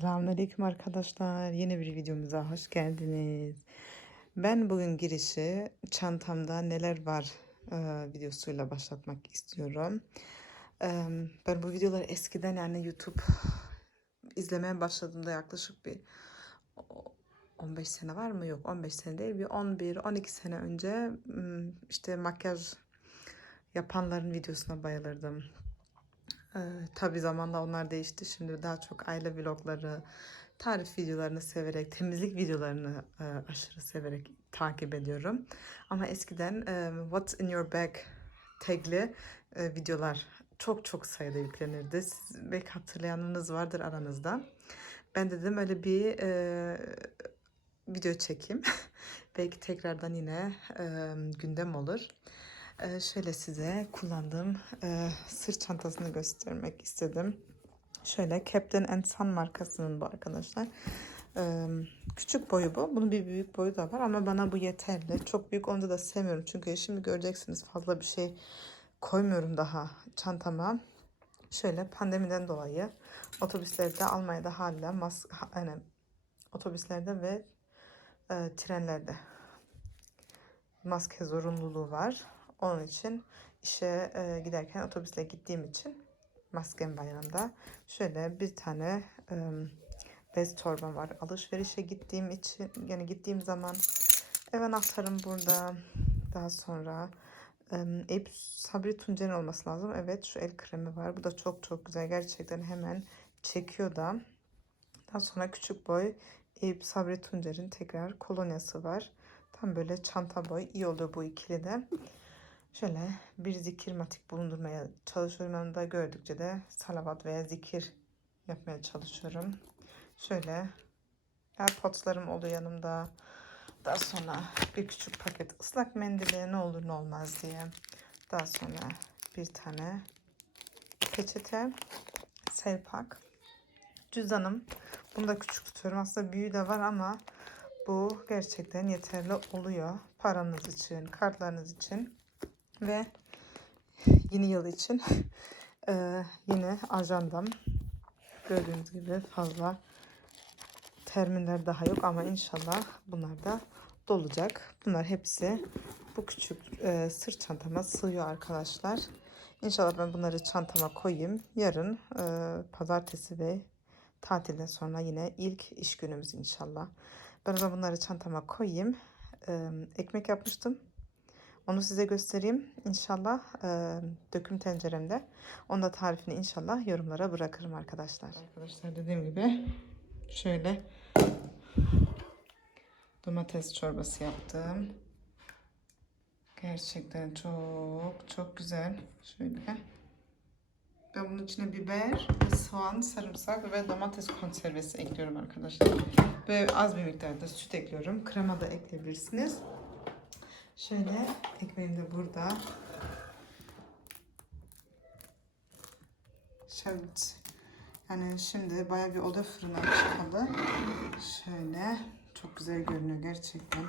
Selamünaleyküm arkadaşlar. Yeni bir videomuza hoş geldiniz. Ben bugün girişi çantamda neler var e, videosuyla başlatmak istiyorum. E, ben bu videoları eskiden yani YouTube izlemeye başladığımda yaklaşık bir o- 15 sene var mı? Yok 15 sene değil bir 11-12 sene önce işte makyaj yapanların videosuna bayılırdım. Ee, tabii zamanla onlar değişti. Şimdi daha çok aile vlogları, tarif videolarını severek, temizlik videolarını e, aşırı severek takip ediyorum. Ama eskiden e, What's in your bag tagli e, videolar çok çok sayıda yüklenirdi. Siz, belki hatırlayanınız vardır aranızda. Ben dedim öyle bir e, video çekeyim. belki tekrardan yine e, gündem olur. Ee, şöyle size kullandığım e, sırt çantasını göstermek istedim. Şöyle Captain Son markasının bu arkadaşlar. Ee, küçük boyu bu. Bunun bir büyük boyu da var ama bana bu yeterli. Çok büyük onu da sevmiyorum. Çünkü şimdi göreceksiniz fazla bir şey koymuyorum daha çantama. Şöyle pandemiden dolayı otobüslerde Almanya'da hala mas yani otobüslerde ve e, trenlerde maske zorunluluğu var. Onun için işe e, giderken otobüsle gittiğim için maskem var yanımda. Şöyle bir tane e, bez torbam var. Alışverişe gittiğim için yani gittiğim zaman ev anahtarım burada. Daha sonra e, Sabri Tuncer'in olması lazım. Evet şu el kremi var. Bu da çok çok güzel. Gerçekten hemen çekiyor da. Daha sonra küçük boy Eyüp Sabri Tuncer'in tekrar kolonyası var. Tam böyle çanta boy. iyi oluyor bu ikili de. Şöyle bir zikir matik bulundurmaya çalışıyorum. Yanımda gördükçe de salavat veya zikir yapmaya çalışıyorum. Şöyle AirPods'larım oluyor yanımda. Daha sonra bir küçük paket ıslak mendili ne olur ne olmaz diye. Daha sonra bir tane peçete, selpak, cüzdanım. Bunu da küçük tutuyorum. Aslında büyüğü de var ama bu gerçekten yeterli oluyor. Paranız için, kartlarınız için ve yeni yıl için eee, yine ajandam. Gördüğünüz gibi fazla terminler daha yok ama inşallah bunlar da dolacak. Bunlar hepsi bu küçük eee, sırt çantama sığıyor arkadaşlar. İnşallah ben bunları çantama koyayım. Yarın eee, pazartesi ve tatilden sonra yine ilk iş günümüz inşallah. Ben o bunları çantama koyayım. Eee, ekmek yapmıştım. Onu size göstereyim inşallah eee, döküm tenceremde. Onun da tarifini inşallah yorumlara bırakırım arkadaşlar. Arkadaşlar dediğim gibi şöyle domates çorbası yaptım. Gerçekten çok çok güzel. Şöyle. Ben bunun içine biber, soğan, sarımsak ve domates konservesi ekliyorum arkadaşlar. Ve az bir miktarda süt ekliyorum. Krema da ekleyebilirsiniz. Şöyle ekmeğim de burada. Şöyle yani şimdi bayağı bir oda fırına çıkalı. Şöyle çok güzel görünüyor gerçekten.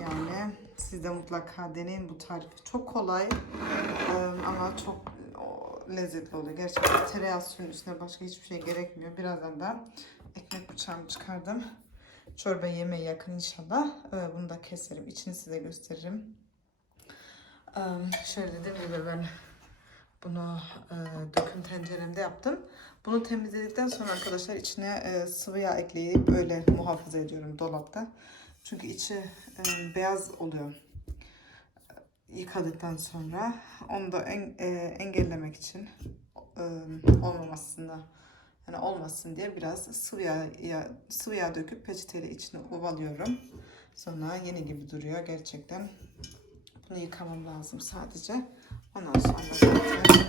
Yani siz de mutlaka deneyin bu tarifi. Çok kolay eee, ama çok lezzetli oluyor. Gerçekten tereyağı suyun üstüne başka hiçbir şey gerekmiyor. Birazdan da ekmek bıçağımı çıkardım. Çorba yemeğe yakın inşallah. Ee, bunu da keserim. İçini size gösteririm. Ee, şöyle dediğim gibi ben bunu e, döküm tenceremde yaptım. Bunu temizledikten sonra arkadaşlar içine e, sıvı yağ ekleyip böyle muhafaza ediyorum dolapta. Çünkü içi e, beyaz oluyor yıkadıktan sonra. Onu da en- e, engellemek için e, olmamasında yani olmasın diye biraz sıvı yağ, yağ- sıvı yağ döküp peçeteyle içine ovalıyorum. Sonra yeni gibi duruyor gerçekten. Bunu yıkamam lazım sadece. Ondan sonra zaten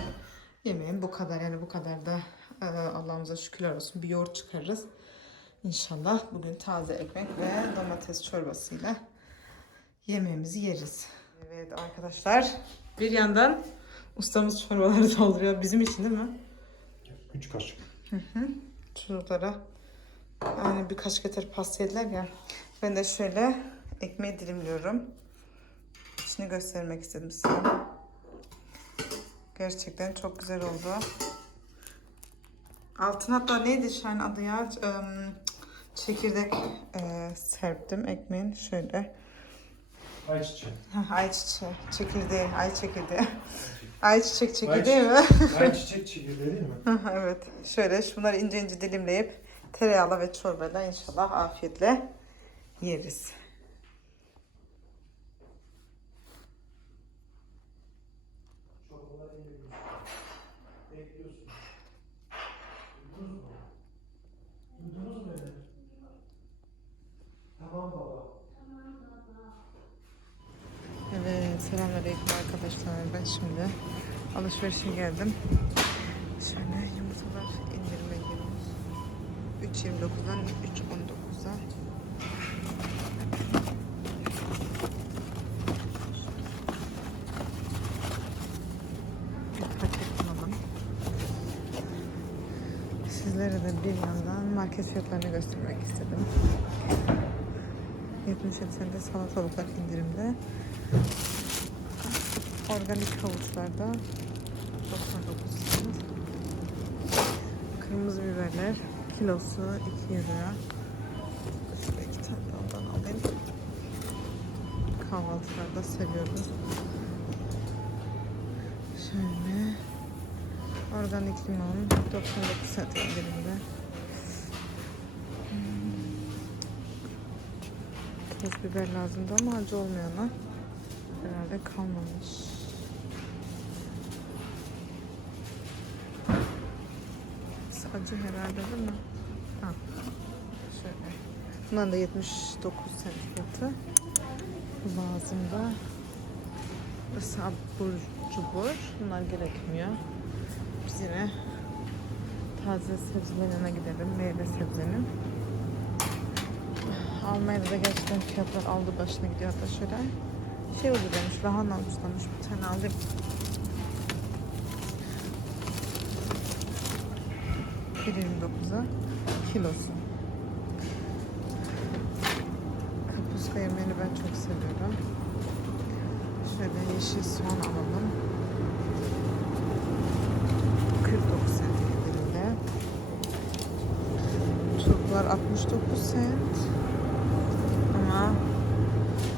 yemeğim bu kadar. Yani bu kadar da e, Allah'ımıza şükürler olsun. Bir yoğurt çıkarırız. İnşallah bugün taze ekmek ve domates çorbasıyla yemeğimizi yeriz. Evet arkadaşlar bir yandan ustamız çorbaları dolduruyor. Bizim için değil mi? 3 kaşık. Çocuklara yani birkaç getir pasta yediler ya. Ben de şöyle ekmeği dilimliyorum. İçini göstermek istedim size. Gerçekten çok güzel oldu. Altına da neydi şeyin adı ya? Çekirdek e, serptim ekmeğin şöyle. Ayçiçeği. Ayçiçeği çekirdeği, ay çekirdeği. Ayçiçek çekirdeği mi? Ayçiçek çekirdeği değil mi? evet. Şöyle şunları ince ince dilimleyip tereyağla ve çorbayla inşallah afiyetle yeriz. Çorbalar indiriyorsun. Selamünaleyküm arkadaşlar. Ben şimdi alışverişe geldim. Şöyle yumurtalar indirime girmiş. 3.29'dan 3.19'a. Bir paket aldım. Sizlere de bir yandan market fiyatlarını göstermek istedim. 77 sente salatalıklar indirimde. Organik havuçlarda 99 cent. Kırmızı biberler kilosu 2 lira. Şöyle iki tane ondan alayım. Kahvaltılarda seviyoruz. Şöyle organik limon 99 cent indirimde. Toz biber lazımdı ama acı olmayana herhalde kalmamış. acı herhalde değil mi? Ha. Şöyle. Bundan da 79 sen fiyatı. Lazımda. Sabur cubur. Bunlar gerekmiyor. Biz yine taze sebzelerine gidelim. Meyve sebzenin. Almanya'da gerçekten fiyatlar aldı başına gidiyor. Hatta şöyle şey oldu demiş. Lahana ucuzlamış. Bir tane aldım. 1.29'a kilosu. Kapuska yemeğini ben çok seviyorum. Şöyle yeşil soğan alalım. 49 sent indirimde. Çubuklar 69 sent. Ama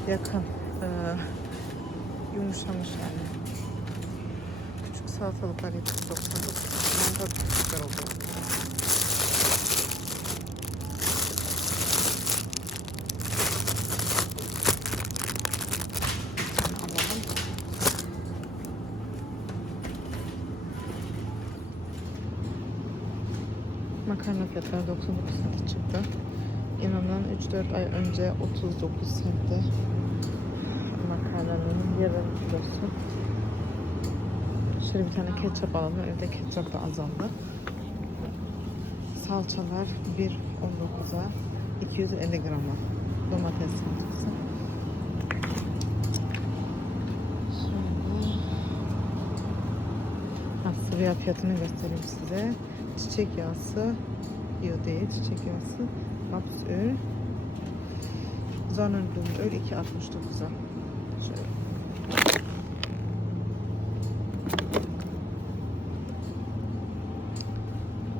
yakın. Ee, yumuşamış yani. Küçük salatalıklar 79 sent. Bunlar da güzel oluyor. Fiyatları 99 sente çıktı. İnanın 3-4 ay önce 39 sentte makarnanın yarım kilosu. Şöyle bir tane ketçap alalım. Evde ketçap da azaldı. Salçalar 1.19'a 250 grama. Domates salçası. Şöyle. Sıvı fiyatını göstereyim size. Çiçek yağısı Değil çiçek yağısı. Rapsöl. Sonnenblumenöl 2.69'a. Şöyle.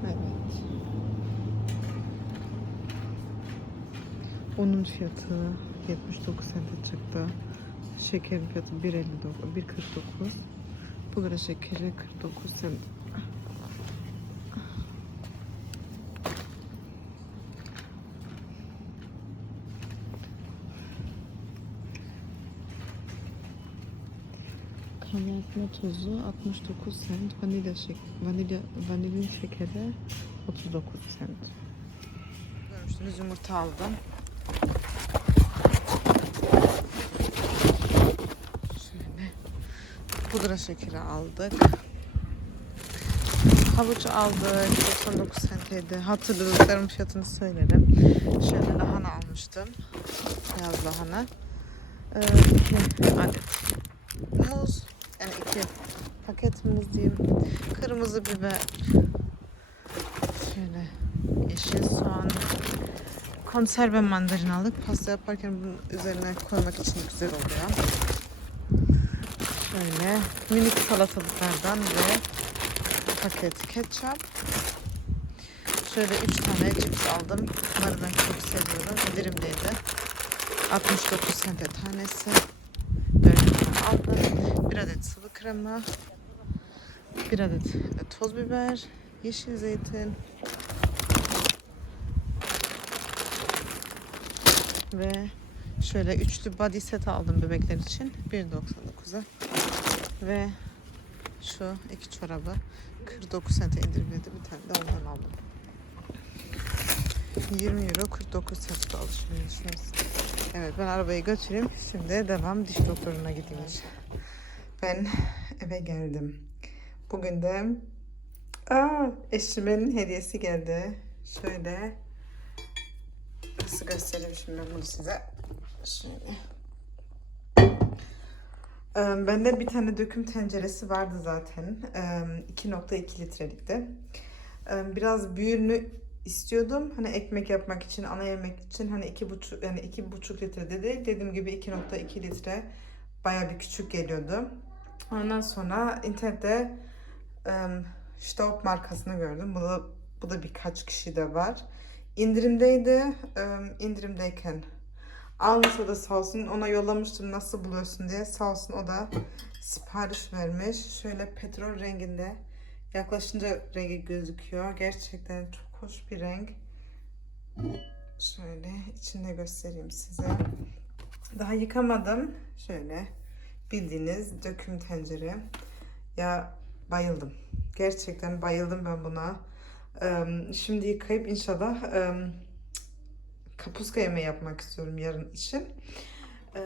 Evet. Onun fiyatı 79 sente çıktı. Şekerin fiyatı 1.59, 1.49. Pudra şekeri 49 sent. Kabartma tozu 69 cent, vanilya şek vanilya vanilin şekeri 39 cent. Görmüştünüz yumurta aldım. Şöyle pudra şekeri aldık. Havuç aldık. 99 centeydi. Hatırladıklarım fiyatını söylerim. Şöyle lahana almıştım. Beyaz lahana. Ee, adet muz diyeyim. Kırmızı biber. Şöyle yeşil soğan. Konserve mandalina aldık. Pasta yaparken bunun üzerine koymak için güzel oluyor. Şöyle minik salatalıklardan ve paket ketçap. Şöyle 3 tane cips aldım. Bunları ben çok seviyorum. İndirimdeydi. 69 sente tanesi. 4 tane adet sıvı krema. Bir adet toz biber. Yeşil zeytin. Ve şöyle üçlü body set aldım bebekler için. 1.99'a. Ve şu iki çorabı 49 sente indirimliydi. Bir tane de ondan aldım. 20 euro 49 sent alışverişimiz. Evet ben arabayı götüreyim. Şimdi devam diş doktoruna gideyim. Ben eve geldim. Bugün de aa, eşimin hediyesi geldi. Şöyle nasıl göstereyim şimdi bunu size. Şöyle. Ee, Bende bir tane döküm tenceresi vardı zaten. Ee, 2.2 litrelikti. Ee, Biraz büyüğünü istiyordum. Hani ekmek yapmak için, ana yemek için hani iki buçuk yani iki buçuk litre dedi. Dediğim gibi 2.2 litre baya bir küçük geliyordu. Ondan sonra internette Staub markasını gördüm. Bu da, bu da birkaç kişi de var. İndirimdeydi. İndirimdeyken almış o da sağ olsun. Ona yollamıştım nasıl buluyorsun diye. Sağ olsun o da sipariş vermiş. Şöyle petrol renginde yaklaşınca rengi gözüküyor. Gerçekten çok hoş bir renk. Şöyle içinde göstereyim size. Daha yıkamadım. Şöyle bildiğiniz döküm tencere. Ya bayıldım. Gerçekten bayıldım ben buna. Şimdi yıkayıp inşallah em, kapuska yemeği yapmak istiyorum yarın için. Ee,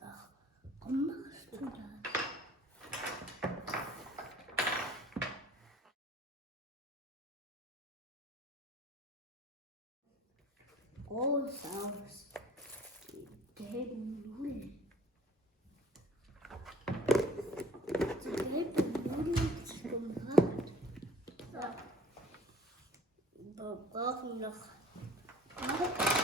Так, у нас туди. Alles aus gelben Nudeln. Die gelben Nudeln zum Rand. So. Wir noch.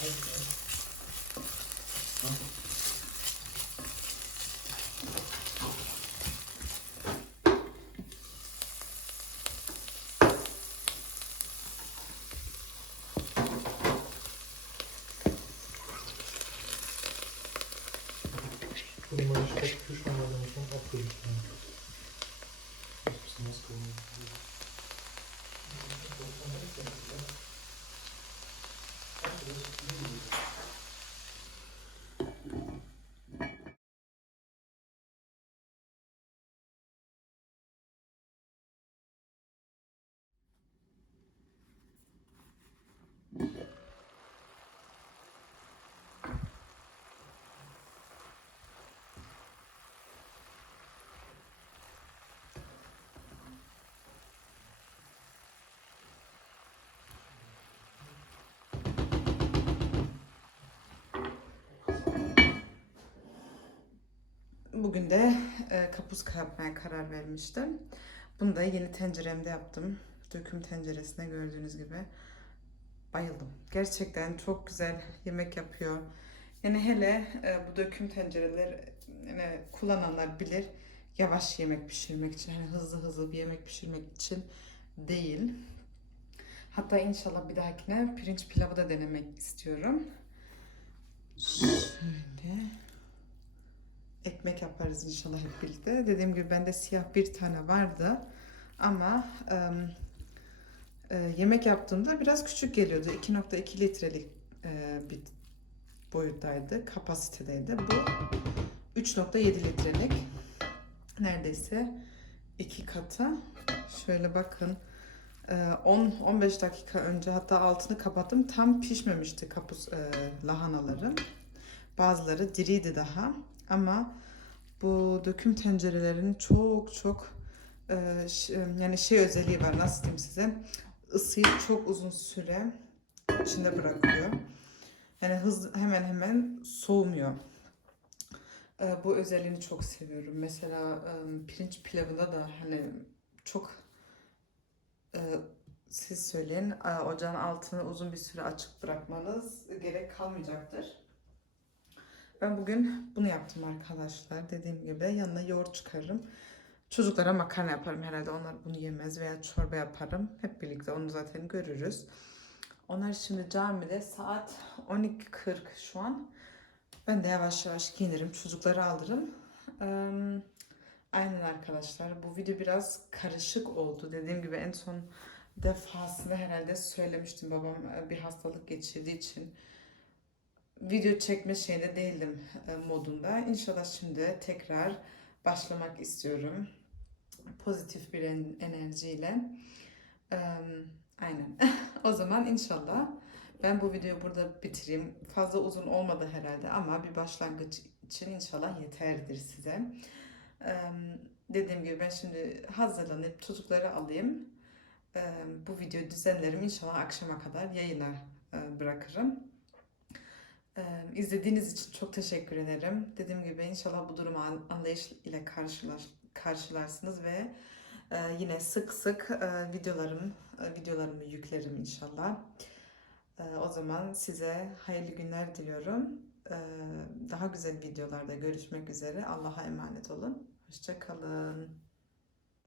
Thank you. Bugün de e, kapuska yapmaya karar vermiştim. Bunu da yeni tenceremde yaptım. Döküm tenceresine gördüğünüz gibi. Bayıldım. Gerçekten çok güzel yemek yapıyor. Yani hele e, bu döküm tencereler yani kullananlar bilir. Yavaş yemek pişirmek için, hani hızlı hızlı bir yemek pişirmek için değil. Hatta inşallah bir dahakine pirinç pilavı da denemek istiyorum. Şöyle ekmek yaparız inşallah hep birlikte. Dediğim gibi bende siyah bir tane vardı. Ama em, e, yemek yaptığımda biraz küçük geliyordu. 2.2 litrelik e, bir boyuttaydı, kapasitedeydi. Bu 3.7 litrelik. Neredeyse iki katı. Şöyle bakın. e, 10-15 dakika önce hatta altını kapattım. Tam pişmemişti kapus e, lahanalarım. Bazıları diriydi daha. Ama bu döküm tencerelerin çok çok e, ş- yani şey özelliği var nasıl diyeyim size ısıyı çok uzun süre içinde bırakıyor. Yani hız hemen hemen soğumuyor. E, bu özelliğini çok seviyorum. Mesela e, pirinç pilavında da hani çok e, siz söyleyin e, ocağın altını uzun bir süre açık bırakmanız gerek kalmayacaktır. Ben bugün bunu yaptım arkadaşlar. Dediğim gibi yanına yoğurt çıkarırım. Çocuklara makarna yaparım herhalde. Onlar bunu yemez veya çorba yaparım. Hep birlikte onu zaten görürüz. Onlar şimdi camide saat 12.40 şu an. Ben de yavaş yavaş giyinirim. Çocukları alırım. Eee, aynen arkadaşlar. Bu video biraz karışık oldu. Dediğim gibi en son defasında herhalde söylemiştim. Babam bir hastalık geçirdiği için video çekme şeyinde değildim e, modunda. İnşallah şimdi tekrar başlamak istiyorum. Pozitif bir en- enerjiyle. Aynen. o zaman inşallah ben bu videoyu burada bitireyim. Fazla uzun olmadı herhalde ama bir başlangıç için inşallah yeterdir size. Dediğim gibi ben şimdi hazırlanıp çocukları alayım. Bu videoyu düzenlerim. İnşallah akşama kadar yayına e, bırakırım. İzlediğiniz için çok teşekkür ederim. Dediğim gibi inşallah bu durumu an- anlayış ile karşılaş, karşılarsınız ve yine sık sık videolarım videolarımı yüklerim inşallah. O zaman size hayırlı günler diliyorum. Daha güzel videolarda görüşmek üzere. Allah'a emanet olun. Hoşça kalın.